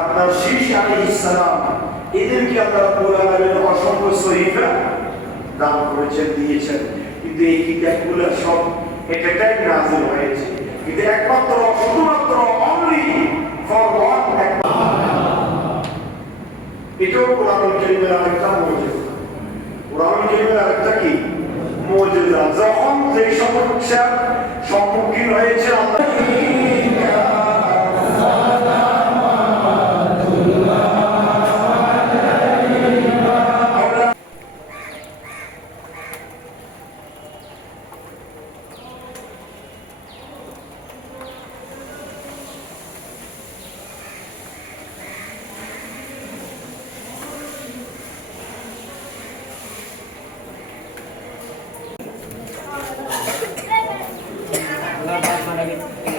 আপনার শীর্ষ আলি ইসলাম এদেরকে আপনারা কোরআনের অসংখ্য শহীদরা দান করেছেন দিয়েছেন কিন্তু এই কিতাবগুলো সব এটাটাই নাজিল হয়েছে কিন্তু একমাত্র শুধুমাত্র অনলি ফর ওয়ান এটাও কোরআন আরেকটা মজুদ কোরআন আরেকটা কি মজুদ যখন সেই সমস্যার সম্মুখীন Obrigada.